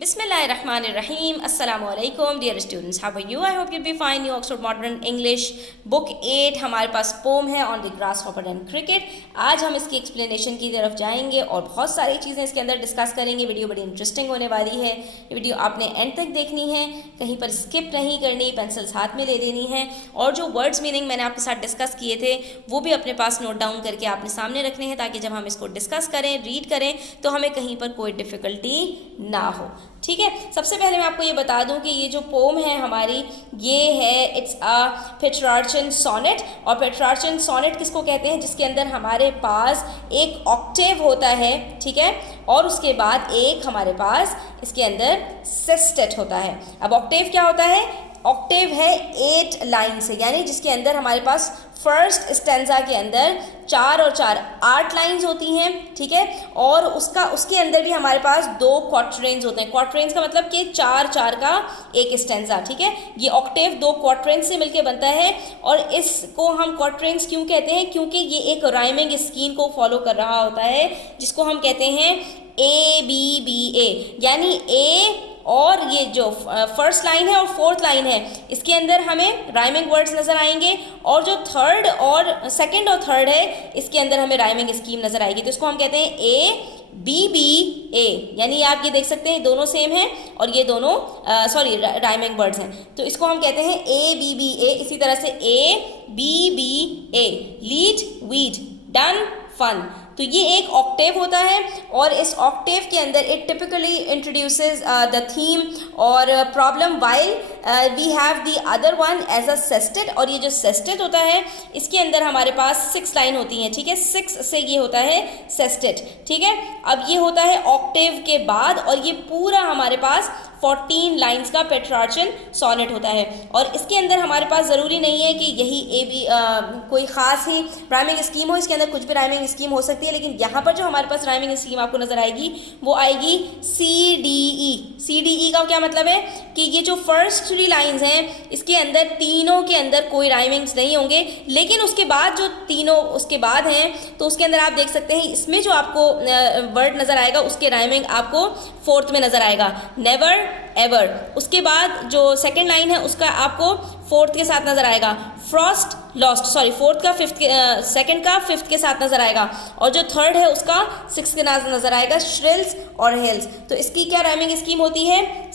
Bismillahirrahmanirrahim. Assalamu alaikum dear students. How are you? I hope you'll be fine. New Oxford Modern English Book 8 हमारे पास pome है on the grasshopper and cricket. आज हम इसकी explanation की तरफ जाएंगे और बहुत सारी चीज़ें इसके अंदर डिस्कस करेंगे। वीडियो बड़ी इंटरेस्टिंग होने वाली है। ये वीडियो आपने एंड तक देखनी है, कहीं पर स्किप नहीं करनी, पेंसिल्स हाथ में ले लेनी है और जो वर्ड्स मीनिंग मैंने आपके साथ डिस्कस किए थे वो भी अपने पास नोट डाउन करके आपने सामने रखने हैं, ताकि जब हम इसको डिस्कस करें, रीड करें, तो हमें कहीं पर कोई डिफ़िकल्टी ना हो। ठीक है, सबसे पहले मैं आपको ये बता दूं कि ये जो पोम है हमारी, ये है इट्स अ पेट्रार्चन सोनेट। और पेट्रार्चन सोनेट किसको कहते हैं? जिसके अंदर हमारे पास एक ऑक्टेव होता है, ठीक है, और उसके बाद एक हमारे पास इसके अंदर सेस्टेट होता है। अब ऑक्टेव क्या होता है? ऑक्टेव है 8 लाइन से, यानी जिसके अंदर हमारे पास फर्स्ट स्टेंजा के अंदर 4 और 4 8 लाइंस होती हैं, ठीक है, और उसके अंदर भी हमारे पास 2 क्वार्टरेंस होते हैं। क्वार्टरेंस का मतलब कि 4 का एक स्टेंजा, ठीक है। ये ऑक्टेव 2 क्वार्टरेंस से मिलकर बनता है और इसको हम क्वार्टरेंस क्यों कहते हैं? क्योंकि ये एक राइमिंग स्कीम को फॉलो कर रहा होता है, जिसको हम कहते हैं ABBA, यानी ए और ये जो फर्स्ट लाइन है और फोर्थ लाइन है, इसके अंदर हमें राइमिंग वर्ड्स नज़र आएंगे, और जो थर्ड और सेकंड और थर्ड है इसके अंदर हमें राइमिंग स्कीम नज़र आएगी। तो इसको हम कहते हैं ABBA, यानी आप ये देख सकते हैं दोनों सेम हैं और ये दोनों राइमिंग वर्ड्स हैं, तो इसको हम कहते हैं ABBA। इसी तरह से ABBA, lead, weed, done, fun. तो ये एक ऑक्टेव होता है और इस ऑक्टेव के अंदर it typically introduces the theme और problem, while we have the other one as a sestet. और ये जो सेस्टेट होता है इसके अंदर हमारे पास 6 लाइन होती हैं, ठीक है, 6 से ये होता है सेस्टेट, ठीक है। अब ये होता है ऑक्टेव के बाद और ये पूरा हमारे पास 14 लाइंस का पेट्रार्चन सोनेट होता है। और इसके अंदर हमारे पास ज़रूरी नहीं है कि यही कोई ख़ास ही राइमिंग स्कीम हो, इसके अंदर कुछ भी राइमिंग स्कीम हो सकती है, लेकिन यहाँ पर जो हमारे पास राइमिंग स्कीम आपको नज़र आएगी वो आएगी CDE। CDE का क्या मतलब है कि ये जो फर्स्ट 3 लाइंस हैं इसके अंदर तीनों के अंदर कोई राइमिंग्स नहीं होंगे, लेकिन उसके बाद जो तीनों उसके बाद हैं तो उसके अंदर आप देख सकते हैं इसमें जो आपको वर्ड नज़र आएगा उसके राइमिंग आपको फोर्थ में नज़र आएगा, नेवर एवर। उसके बाद जो सेकेंड लाइन है उसका आपको फोर्थ के साथ नज़र आएगा, फ्रॉस्ट लॉस्ट, फोर्थ का फिफ्थ, सेकेंड का फिफ्थ के साथ नज़र आएगा, और जो थर्ड है उसका 6 के साथ नज़र आएगा, श्रिल्स और हेल्स। तो इसकी क्या राइमिंग स्कीम होती है?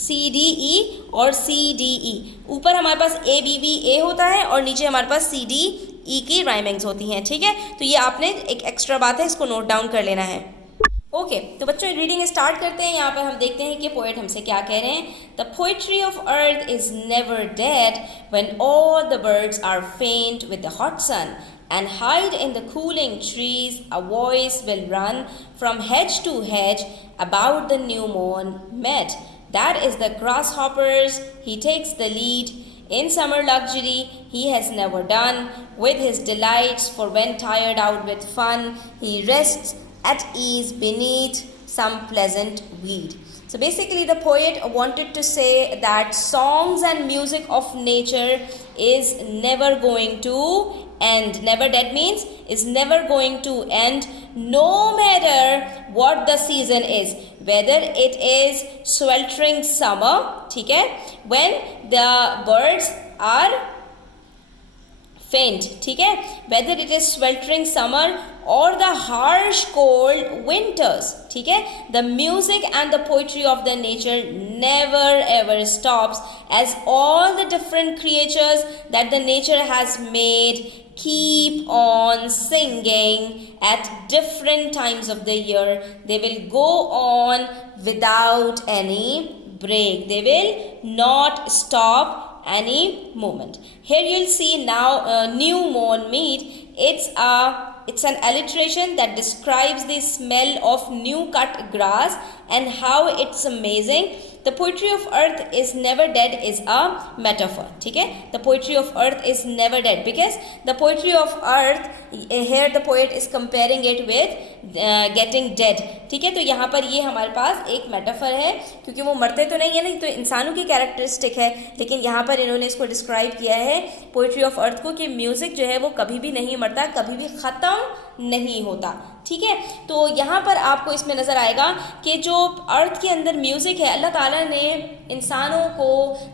CDE और CDE। ऊपर हमारे पास ABBA होता है और नीचे हमारे पास CDE की राइमिंग्स होती हैं, ठीक है। तो ये आपने एक एक्स्ट्रा बात है, इसको नोट डाउन कर लेना है। ओके, तो बच्चों रीडिंग स्टार्ट करते हैं। यहाँ पर हम देखते हैं कि पोएट हमसे क्या कह रहे हैं। The poetry of earth is never dead when all the birds are faint with the hot sun and hide in the cooling trees. A voice will run from hedge to hedge about the new mown mead. That is the grasshopper's. He takes the lead in summer luxury. He has never done with his delights, for when tired out with fun, he rests at ease beneath some pleasant weed. So basically the poet wanted to say that songs and music of nature is never going to end. Never dead means is never going to end, no matter what the season is, whether it is sweltering summer, ठीक है, when the birds are faint, ठीक है, whether it is sweltering summer or the harsh cold winters, ठीक है, the music and the poetry of the nature never ever stops, as all the different creatures that the nature has made keep on singing at different times of the year. They will go on without any break. They will not stop any moment. Here you'll see now new mown mead. It's an alliteration that describes the smell of new cut grass and how it's amazing. The poetry of earth is never dead is a metaphor, ठीक है। The poetry of earth is never dead because the poetry of earth, here the poet is comparing it with getting dead, ठीक है। तो यहाँ पर ये हमारे पास एक मेटाफर है, क्योंकि वो मरते तो नहीं है, नहीं तो इंसानों की कैरेक्टरिस्टिक है, लेकिन यहाँ पर इन्होंने इसको डिस्क्राइब किया है पोइट्री ऑफ अर्थ को कि म्यूज़िक जो है वो कभी भी नहीं मरता, कभी भी ख़त्म नहीं होता। ठीक है, तो यहाँ पर आपको इसमें नज़र आएगा कि जो अर्थ के अंदर म्यूज़िक है, अल्लाह ताला ने इंसानों को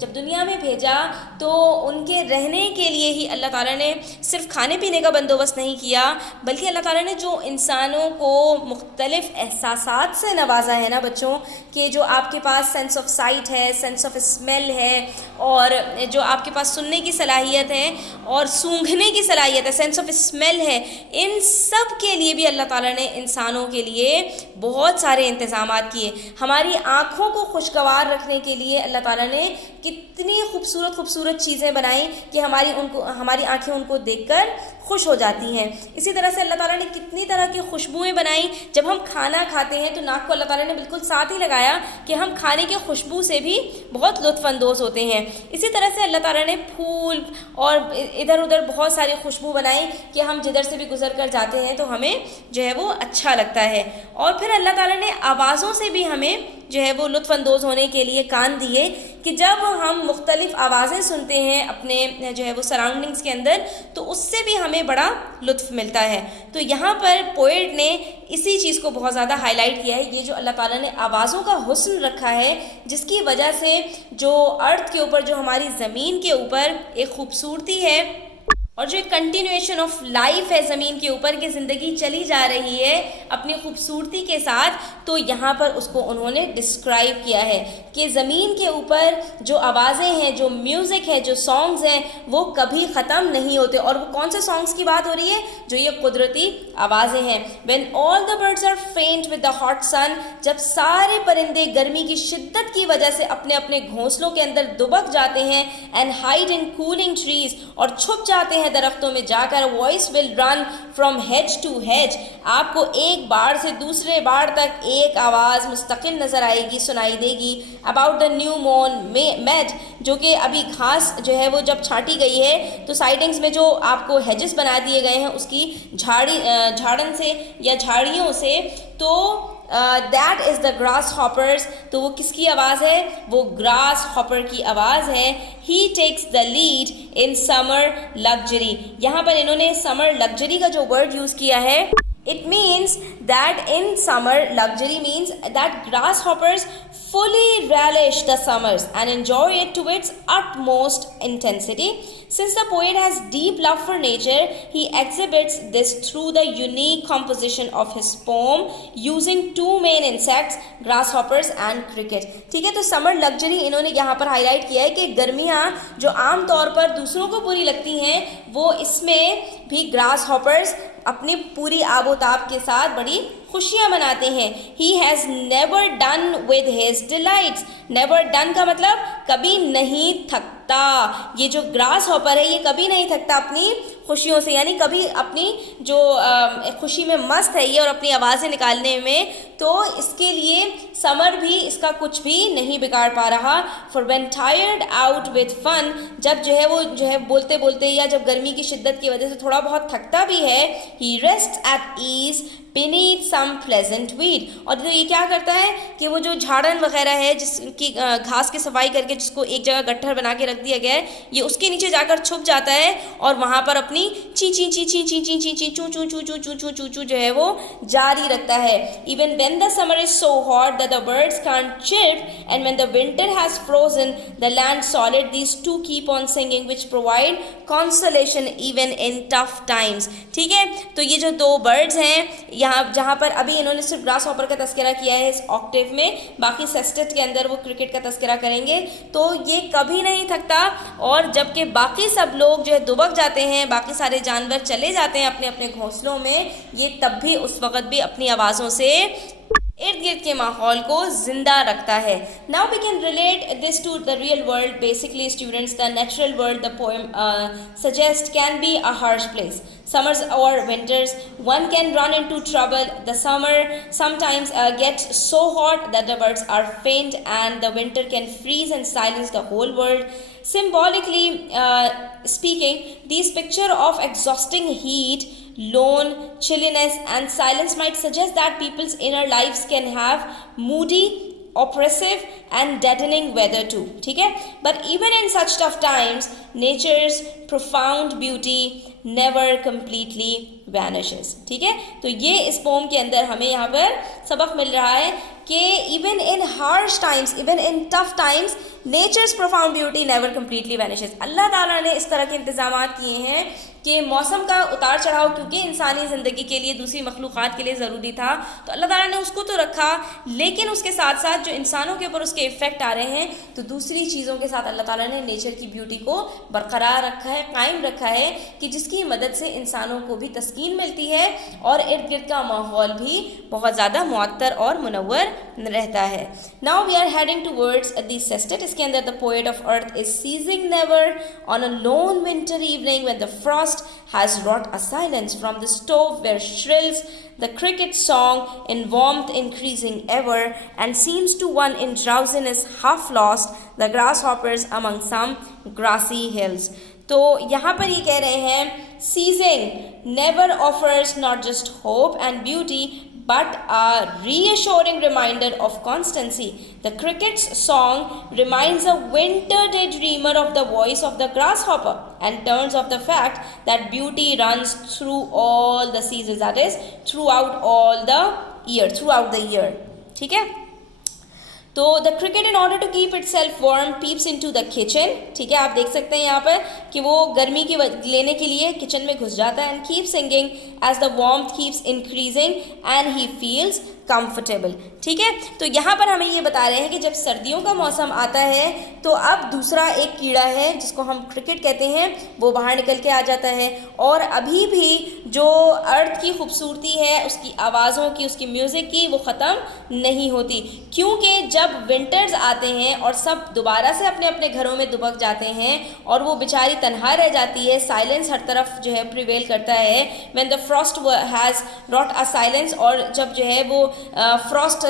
जब दुनिया में भेजा तो उनके रहने के लिए ही अल्लाह ताला ने सिर्फ खाने पीने का बंदोबस्त नहीं किया, बल्कि अल्लाह ताला ने जो इंसानों को मुख्तलिफ़ एहसासात से नवाजा है ना बच्चों, कि जो आपके पास सेंस ऑफ साइट है, सेंस ऑफ स्मेल है, और जो आपके पास सुनने की सलाहियत है और सूंघने की सलाहियत है, सेंस ऑफ स्मेल है, इन सब के लिए भी अल्लाह ताला ने इंसानों के लिए बहुत सारे इंतज़ामात किए। हमारी आँखों को खुशगवार रखने के लिए अल्लाह ताला ने कितनी खूबसूरत खूबसूरत चीज़ें बनाई कि हमारी आँखें उनको देखकर खुश हो जाती हैं। इसी तरह से अल्लाह ताला ने कितनी तरह की खुशबुएं बनाई। जब हम खाना खाते हैं तो नाक को अल्लाह ताला ने बिल्कुल साथ ही लगाया कि हम खाने की खुशबू से भी बहुत लुत्फ़अंदोज़ होते हैं। इसी तरह से अल्लाह ताला ने फूल और इधर उधर बहुत सारी खुशबू बनाई कि हम जिधर से भी गुजर कर जाते हैं तो हमें जो है वो अच्छा लगता है। और फिर अल्लाह ताला ने आवाज़ों से भी हमें जो है वो लुत्फ़अंदोज़ होने के लिए कान दिए कि जब हम मुख्तलिफ़ आवाज़ें सुनते हैं अपने जो है वो सराउंडिंग्स के अंदर, तो उससे भी हमें बड़ा लुत्फ़ मिलता है। तो यहाँ पर पोएट ने इसी चीज़ को बहुत ज़्यादा हाईलाइट किया है, ये जो अल्लाह ताला ने आवाज़ों का हुस्न रखा है, जिसकी वजह से जो अर्थ के ऊपर, जो हमारी ज़मीन के ऊपर एक खूबसूरती है और जो एक कंटिन्यूएशन ऑफ लाइफ है ज़मीन के ऊपर की ज़िंदगी चली जा रही है अपनी खूबसूरती के साथ, तो यहाँ पर उसको उन्होंने डिस्क्राइब किया है कि ज़मीन के ऊपर जो आवाज़ें हैं, जो म्यूज़िक है, जो सॉन्ग्स हैं, वो कभी ख़त्म नहीं होते। और वो कौन से सॉन्ग्स की बात हो रही है? जो ये कुदरती आवाज़ें हैं। When all the birds are faint with the hot sun, जब सारे परिंदे गर्मी की शिद्दत की वजह से अपने अपने घोंसलों के अंदर दुबक जाते हैं, and hide in cooling trees, और छुप जाते हैं दरख्तों में जाकर, voice will run from hedge to hedge, आपको एक बाड़ से दूसरे बाड़ तक एक आवाज़ मुस्तकिल नज़र आएगी, सुनाई देगी। अबाउट द न्यू मॉर्न मेड, जो कि अभी घास जो है वो जब छांटी गई है तो साइडिंग्स में जो आपको हेजेस बना दिए गए हैं उसकी झाड़न से या झाड़ियों से, तो that is the grass hoppers, तो वो किसकी आवाज़ है? वो ग्रास हॉपर की आवाज़ है। He takes the lead in summer luxury, यहाँ पर इन्होंने समर लग्जरी का जो वर्ड यूज़ किया है, it means that in summer, luxury means that grasshoppers fully relish the summers and enjoy it to its utmost intensity. Since the poet has deep love for nature, he exhibits this through the unique composition of his poem using two main insects, grasshoppers and cricket. ठीक है, तो summer luxury इन्होंने यहाँ पर highlight किया है कि गर्मियाँ जो आम तौर पर दूसरों को बुरी लगती हैं, वो इसमें भी ग्रास हॉपर्स अपनी पूरी आबोताब के साथ बड़ी खुशियाँ मनाते हैं। He has never done with his delights. Never done का मतलब कभी नहीं थकता। ये जो ग्रास हॉपर है ये कभी नहीं थकता अपनी खुशियों से, यानी कभी अपनी जो खुशी में मस्त है ये और अपनी आवाज़ें निकालने में, तो इसके लिए समर भी इसका कुछ भी नहीं बिगाड़ पा रहा। For when tired out with fun, जब जो है वो जो है बोलते बोलते या जब गर्मी की शिद्दत की वजह से थोड़ा बहुत थकता भी है, he rests at ease beneath some pleasant weed, और तो ये क्या करता है कि वो जो झाड़न वगैरह है जिसकी घास की सफाई करके जिसको एक जगह गट्ठर बना के रख दिया गया है, ये उसके नीचे जाकर छुप जाता है और वहाँ पर अपनी ची ची ची ची ची ची ची ची चू चू चू चू चू चू चू चू जो है वो जारी रखता है। Even when the summer is so hot that the birds can't chirp, and when the winter has frozen the land solid, these two keep on singing, which provide consolation even in tough times. ठीक है, तो ये जो दो birds हैं यहाँ, जहाँ पर अभी इन्होंने सिर्फ ग्रास हॉपर का तस्करा किया है इस ऑक्टेव में, बाकी सेस्टेट के अंदर वो क्रिकेट का तस्करा करेंगे, तो ये कभी नहीं थकता। और जबकि बाकी सब लोग जो है दुबक जाते हैं, बाकी सारे जानवर चले जाते हैं अपने अपने घोंसलों में, ये तब भी उस वक़्त भी अपनी आवाज़ों से इर्द गिर्द के माहौल को ज़िंदा रखता है। Now we can relate this to the real world. Basically students, the natural world the poem suggest can be a harsh place. Summers or winters, one can run into trouble. The summer sometimes gets so hot that the birds are faint, and the winter can freeze and silence the whole world. Symbolically speaking, these picture of exhausting heat, lone, chilliness and silence might suggest that people's inner lives can have moody oppressive and deadening weather too. ठीक है, but even in such tough times nature's profound beauty never completely vanishes. ठीक है, तो ये इस pome के अंदर हमें यहाँ पर सबक मिल रहा है कि even in harsh times, even in tough times, nature's profound beauty never completely vanishes. अल्लाह ताला ने इस तरह के इंतजामात किए हैं कि मौसम का उतार चढ़ाव क्योंकि इंसानी ज़िंदगी के लिए, दूसरी मखलूक़ात के लिए ज़रूरी था, तो अल्लाह ताला ने उसको तो रखा, लेकिन उसके साथ साथ जो इंसानों के ऊपर उसके इफ़ेक्ट आ रहे हैं, तो दूसरी चीज़ों के साथ अल्लाह ताला ने नेचर की ब्यूटी को बरकरार रखा है, कायम रखा है, कि जिसकी मदद से इंसानों को भी तस्कीन मिलती है और इर्द गिर्द का माहौल भी बहुत ज़्यादा मुअत्तर और मुनव्वर रहता है. Now we are heading towards the sestet. इसके अंदर the poet of earth is ceasing never on a lone winter evening when the frost has wrought a silence from the stove where shrills the cricket song in warmth increasing ever and seems to one in drowsiness half lost the grasshoppers among some grassy hills. तो यहाँ पर ये कह रहे हैं seizing never offers not just hope and beauty but a reassuring reminder of constancy. The cricket's song reminds a winter daydreamer of the voice of the grasshopper and turns of the fact that beauty runs through all the seasons, that is, throughout the year. ठीक है, तो the cricket in order to keep itself warm peeps into the kitchen. ठीक है, आप देख सकते हैं यहाँ पर कि वो गर्मी की लेने के लिए किचन में घुस जाता है. And keep singing as the warmth keeps increasing and he feels comfortable. ठीक है, तो यहाँ पर हमें ये बता रहे हैं कि जब सर्दियों का मौसम आता है तो अब दूसरा एक कीड़ा है जिसको हम क्रिकेट कहते हैं, वो बाहर निकल के आ जाता है. और अभी भी जो अर्थ की खूबसूरती है, उसकी आवाज़ों की, उसकी म्यूज़िक की, वो ख़त्म नहीं होती, क्योंकि जब विंटर्स आते हैं और सब दोबारा से अपने अपने घरों में दुबक जाते हैं और वो बेचारी तन्हा रह जाती है, साइलेंस हर तरफ जो है प्रिवेल करता है. When the Frost has wrote a silence, और जब जो है वो फ्रॉस्ट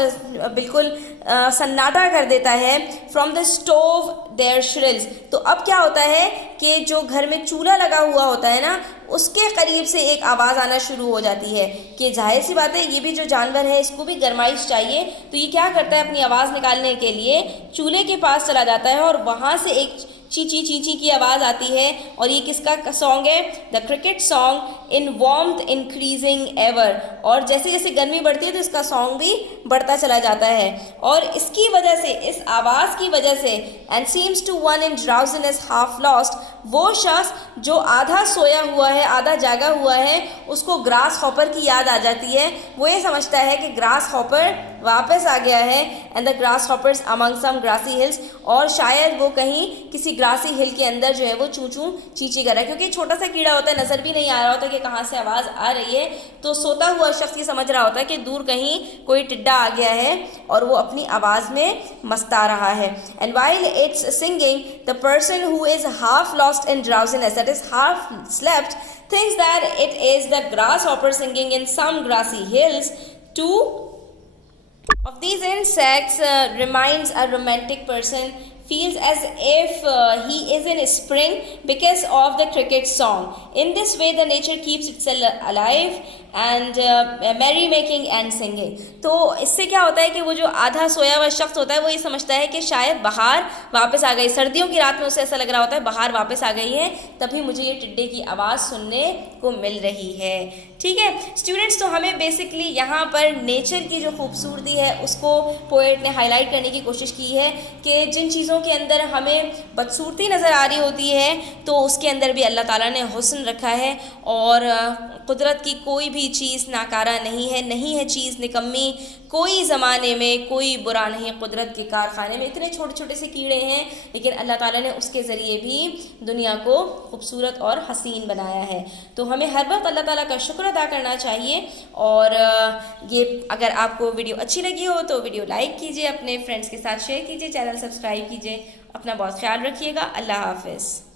बिल्कुल सन्नाटा कर देता है. फ्रॉम द स्टोव देयर श्रिल्स, तो अब क्या होता है कि जो घर में चूल्हा लगा हुआ होता है ना, उसके करीब से एक आवाज़ आना शुरू हो जाती है कि जाहिर सी बात है ये भी जो जानवर है इसको भी गरमाइश चाहिए. तो ये क्या करता है, अपनी आवाज़ निकालने के लिए चूल्हे के पास चला जाता है और वहाँ से एक चींची चींची की आवाज़ आती है. और ये किसका सॉन्ग है? The cricket song in warmth increasing ever. और जैसे जैसे गर्मी बढ़ती है तो इसका सॉन्ग भी बढ़ता चला जाता है. और इसकी वजह से, इस आवाज़ की वजह से, and seems to one in drowsiness half lost, वो शख्स जो आधा सोया हुआ है, आधा जागा हुआ है, उसको ग्रास हॉपर की याद आ जाती है. वो ये समझता है कि ग्रास हॉपर वापस आ गया है. And the grasshoppers among some grassy hills, और शायद वो कहीं किसी ग्रासी हिल के अंदर जो है वो चूं चूं चींची कर रहा है, क्योंकि छोटा सा कीड़ा होता है, नज़र भी नहीं आ रहा होता कि कहाँ से आवाज़ आ रही है. तो सोता हुआ शख्स ये समझ रहा होता है कि दूर कहीं कोई टिड्डा आ गया है और वो अपनी आवाज़ में मस्ता रहा है. And while it's singing the person who is half lost in drowsiness, that is half slept, thinks that it is the grasshopper singing in some grassy hills. Two of these insects reminds a romantic person feels as if he is in spring because of the cricket song. In this way the nature keeps itself alive and merry making and singing. तो इससे क्या होता है कि वो जो आधा सोया हुआ शख्स होता है वो ये समझता है कि शायद बहार वापस आ गई. सर्दियों की रात में उसे ऐसा लग रहा होता है बहार वापस आ गई है, तभी मुझे ये टिड्डे की आवाज़ सुनने को मिल रही है. ठीक है स्टूडेंट्स, तो हमें बेसिकली यहाँ पर नेचर की जो खूबसूरती है उसको पोएट ने हाईलाइट करने की कोशिश की है कि जिन चीज़ों के अंदर हमें बदसूरती नज़र आ रही होती है तो उसके अंदर भी अल्लाह ताला ने हुस्न रखा है. और कुदरत की कोई भी चीज़ नाकारा नहीं है चीज़ निकम्मी. कोई ज़माने में कोई बुरा नहीं. कुदरत के कारखाने में इतने छोटे छोटे से कीड़े हैं, लेकिन अल्लाह ताला ने उसके ज़रिए भी दुनिया को खूबसूरत और हसीन बनाया है. तो हमें हर वक्त अल्लाह ताला का शुक्र अदा करना चाहिए. और ये अगर आपको वीडियो अच्छी लगी हो तो वीडियो लाइक कीजिए, अपने फ्रेंड्स के साथ शेयर कीजिए, चैनल सब्सक्राइब कीजिए. अपना बहुत ख्याल रखिएगा. अल्लाह हाफ़िज़.